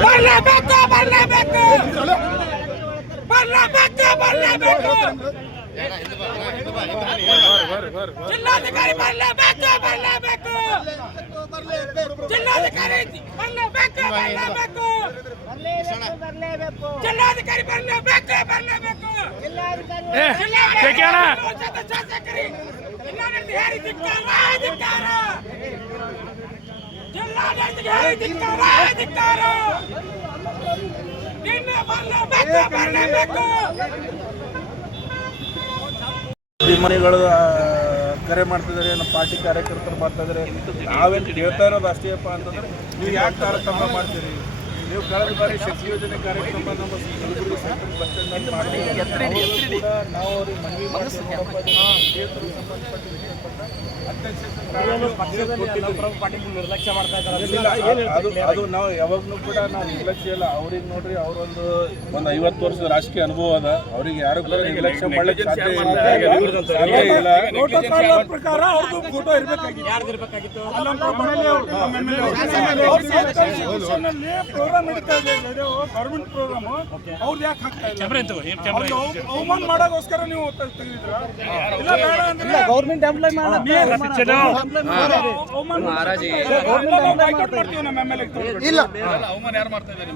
ಬರಲೇಬೇಕು ಬರಲೇಬೇಕು. ಬರಲೇಬೇಕು ಬರಲೇಬೇಕು. ಜಿಲ್ಲಾಧಿಕಾರಿ ಬರಲೇಬೇಕು ಬರಲೇಬೇಕು. ಜಿಲ್ಲಾಧಿಕಾರಿ ಬರಲೇಬೇಕು ಬರಲೇಬೇಕು. ಜಿಲ್ಲಾಧಿಕಾರಿ ಬರಲೇಬೇಕು ಬರಲೇಬೇಕು. ಶಾಸಕರಿ ಜಿಲ್ಲಾಡಳಿತ ಯಾರಿಗೆ ಧಿಕ್ಕಾರ ಧಿಕ್ಕಾರ ಜಿಲ್ಲಾಡಳಿತಕ್ಕೆ ಹೇರಿ ಧಿಕ್ಕಾರ ಧಿಕ್ಕಾರ ನಿನ್ನೆ ಬರಲೇಬೇಕು ಬರಲೇಬೇಕು ಅಭಿಮಾನಿಗಳು ಕರೆ ಮಾಡ್ತಿದ್ದಾರೆ ನಮ್ಮ ಪಾರ್ಟಿ ಕಾರ್ಯಕರ್ತರು ಮಾಡ್ತಾ ಇದ್ದಾರೆ ನಾವೇನು ಹೇಳ್ತಾ ಇರೋದು ಅಷ್ಟೇಪ್ಪ ಅಂತಂದ್ರೆ, ನೀವು ಯಾಕೆ ಕಾರ್ಯಕ್ರಮ ಮಾಡ್ತೀರಿ? ನೀವು ಕಳೆದ ಬಾರಿ ಶಕ್ತಿ ಯೋಜನೆ ಕಾರ್ಯಕ್ರಮ ನಮ್ಮ ಮಾಡಿ ನಾವು ಅವ್ರಿಗೆ ಮನವಿ ನಿರ್ಲಕ್ಷ್ಯ ಮಾಡ್ತಾ ಇದ್ದಾರೆ ಅದು ನಾವು ಯಾವಾಗಲೂ ಕೂಡ ನಾವು ನಿರ್ಲಕ್ಷ್ಯ ಇಲ್ಲ. ಅವ್ರಿಗೆ ನೋಡ್ರಿ ಅವ್ರೊಂದು ಒಂದು ಐವತ್ತು ವರ್ಷದ ರಾಜಕೀಯ ಅನುಭವ ಅದ. ಅವ್ರಿಗೆ ಯಾರು ಕೂಡ ನಿರ್ಲಕ್ಷ್ಯ ಮಾಡ್ಲಿಕ್ಕೆ ಸಾಧ್ಯ ಇಲ್ಲ. ಪ್ರಕಾರ ಅವ್ರದ್ದು ಫೋಟೋ ಇರಬೇಕಾಗಿತ್ತು. ಯಾರ್ದು ಇರ್ಬೇಕಾಗಿತ್ತು? ಪ್ರೋಗ್ರಾಮ್ ನಡೀತಾ ಇದೆ. ಗೌರ್ಮೆಂಟ್ ಪ್ರೋಗ್ರಾಮ್ ಅವ್ರದ್ದು ಯಾಕೆ ಹಾಕ್ತಾ ಇಲ್ಲ? ಅವಮಾನ ನೀವು ಇಲ್ಲ ಬೇಡ ಅಂದ್ರೆ ಗೌರ್ಮೆಂಟ್ ಎಂಪ್ಲಾಯ್ ಇಲ್ಲ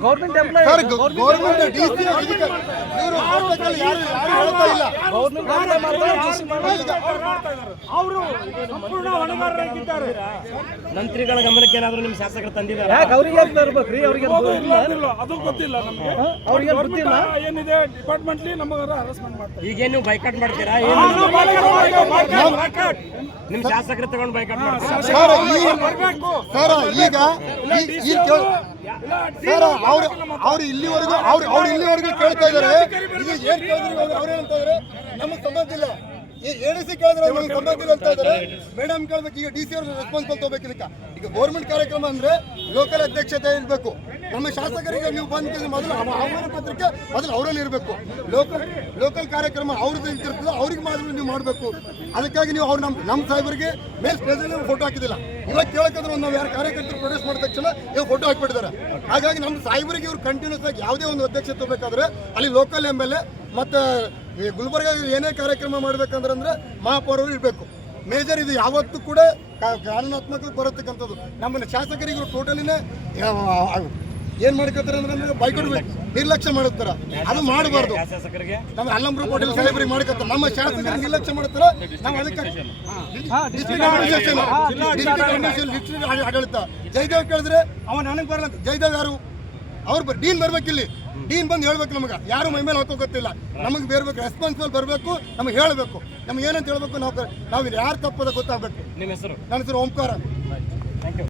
government employee government D C ಅವರು ಸಂಪೂರ್ಣ ಹೊಣೆಗಾರರಾಗಿದ್ದಾರೆ. ಮಂತ್ರಿಗಳ ಗಮನಕ್ಕೆ ಏನಾದರೂ ನಿಮ್ಮ ಶಾಸಕರು ತಂದಿದ್ದಾರೆ ಅವ್ರಿಗೆ ಅವ್ರಿಗೆ ಅದು ಗೊತ್ತಿಲ್ಲ. ನಮಗೆ. ಅವ್ರಿಗೆ ಗೊತ್ತಿಲ್ಲ. ಏನಿದೆ? ಡಿಪಾರ್ಟ್ಮೆಂಟ್ಲಿ ನಮಗರ ಹರಾಸ್ಮೆಂಟ್ ಮಾಡ್ತಾರೆ. ಈಗೇನು ಬೈಕಾಟ್ ಮಾಡ್ತೀರಾ? ಏನು. ನಿಮ್ಮ ಶಾಸಕರು ತಗೊಂಡು ಬೈಕಾಟ್ ಮಾಡ್ತಾರೆ? ಸರ್ ಸರ್ ಈಗ ಈ- ಈ ಸರ್ ಅವ್ರು ಅವ್ರು ಇಲ್ಲಿವರೆಗೂ ಅವ್ರು ಅವ್ರು ಇಲ್ಲಿವರೆಗೂ ಕೇಳ್ತಾ ಇದ್ದಾರೆ. ಈಗ ಏನು ಕೇಳಿದ್ರು ಅವ್ರು ಹೇಳ್ತಾ ಇದಾರೆ ನಮಗೆ ಸಂಬಂಧ ಇಲ್ಲ. ಎ ಡಿ ಸಿ ಕೇಳಿದ್ರೆ ನಮಗೆ ಸಂಬಂಧ ಇಲ್ಲ ಅಂತ ಇದ್ದಾರೆ. ಮೇಡಮ್ ಕೇಳ್ಬೇಕು ಈಗ ಡಿ ಸಿ ಅವರು ರೆಸ್ಪಾನ್ಸಿಬಲ್ ತಗೋಬೇಕು ಇದಕ್ಕೆ. ಈಗ ಗೌರ್ಮೆಂಟ್ ಕಾರ್ಯಕ್ರಮ ಅಂದ್ರೆ ಲೋಕಲ್ ಅಧ್ಯಕ್ಷತೆ ಇರಬೇಕು. ನಮ್ಮ ಶಾಸಕರಿಗೆ ನೀವು ಬಂದ ಮೊದಲು ಆಹ್ವಾನ ಪತ್ರಿಕೆ ಮೊದಲು ಅವರಲ್ಲಿ ಇರಬೇಕು. ಲೋಕಲ್ ಲೋಕಲ್ ಕಾರ್ಯಕ್ರಮ ಅವ್ರದ್ದು ಇರ್ತದೆ, ಅವ್ರಿಗೆ ಮಾತ್ರ ನೀವು ಮಾಡಬೇಕು. ಅದಕ್ಕಾಗಿ ನೀವು ಅವ್ರು ನಮ್ಮ ನಮ್ಮ ಸಾಹೇಬರಿಗೆ ಮೇಲೆ ಸ್ಟೇಜಲ್ಲಿ ಫೋಟೋ ಹಾಕಿದಿಲ್ಲ. ಇವಾಗ ಕೇಳಕ್ಕಂದ್ರೆ ನಾವು ಯಾರು ಕಾರ್ಯಕರ್ತರು ಪ್ರೊಡ್ಯೂಸ್ ಮಾಡಿದ ತಕ್ಷಣ ಇವಾಗ ಫೋಟೋ ಹಾಕಿಬಿಟ್ಟಿದ್ದಾರೆ. ಹಾಗಾಗಿ ನಮ್ಮ ಸಾಹೇಬರಿಗೆ ಇವ್ರು ಕಂಟಿನ್ಯೂಸ್ ಆಗಿ ಯಾವುದೇ ಒಂದು ಅಧ್ಯಕ್ಷತೆ ತಗೋಬೇಕಾದ್ರೆ ಅಲ್ಲಿ ಲೋಕಲ್ ಎಂ ಎಲ್ ಎ ಮತ್ತು ಗುಲ್ಬರ್ಗ ಏನೇ ಕಾರ್ಯಕ್ರಮ ಮಾಡ್ಬೇಕಂದ್ರೆ ಅಂದ್ರೆ ಮಹಾಪೌರರು ಇರಬೇಕು. ಮೇಜರ್ ಇದು ಯಾವತ್ತೂ ಕೂಡ ಕಾನೂನಾತ್ಮಕ ಬರತಕ್ಕಂಥದ್ದು. ನಮ್ಮ ಶಾಸಕರಿಗೆ ಟೋಟಲಿನೇ ಏನು ಮಾಡ್ಕೊತಾರೆ ಅಂದ್ರೆ ಬೈಕೊಡ್ಬೇಕು ನಿರ್ಲಕ್ಷ್ಯ ಮಾಡುತ್ತಾರ. ಅದು ಮಾಡಬಾರ್ದು. ನಮ್ಮ ಅಲ್ಲಂಬ್ರು ಹೋಟೆಲ್ ಕಳೆಬರಿ ಮಾಡ್ಕೊತಾರ. ನಮ್ಮ ಶಾಸಕರು ನಿರ್ಲಕ್ಷ್ಯ ಮಾಡುತ್ತಾರ ನಾವು ಅದಕ್ಕೆ district administration district administration district ಆಡಳಿತ. ಜೈದೇವ್ ಕೇಳಿದ್ರೆ ಅವ ನನಗೆ ಬರಲ್ಲ ಜೈದೇವ್ ಯಾರು? ಅವ್ರು ಡೀನ್ ಬರ್ಬೇಕಿಲ್ಲಿ. ಡೀನ್ ಬಂದು ಹೇಳ್ಬೇಕು ನಮಗ. ಯಾರು ಮೈ ಮೇಲೆ ಹಾಕೋಕತ್ತಿಲ್ಲ. ನಮಗೆ ಬೇರ್ಬೇಕು ರೆಸ್ಪಾನ್ಸಿಬಲ್ ಬರಬೇಕು ನಮಗೆ ಹೇಳಬೇಕು. ನಮ್ಗೆ ಏನಂತ ಹೇಳ್ಬೇಕು ನಾವು ನಾವು ಯಾರು ತಪ್ಪದ ಗೊತ್ತಾಗಬೇಕು. ನಿಮ್ಮ ಹೆಸರು? ನನ್ನ ಹೆಸರು ಓಂಕಾರ. Thank you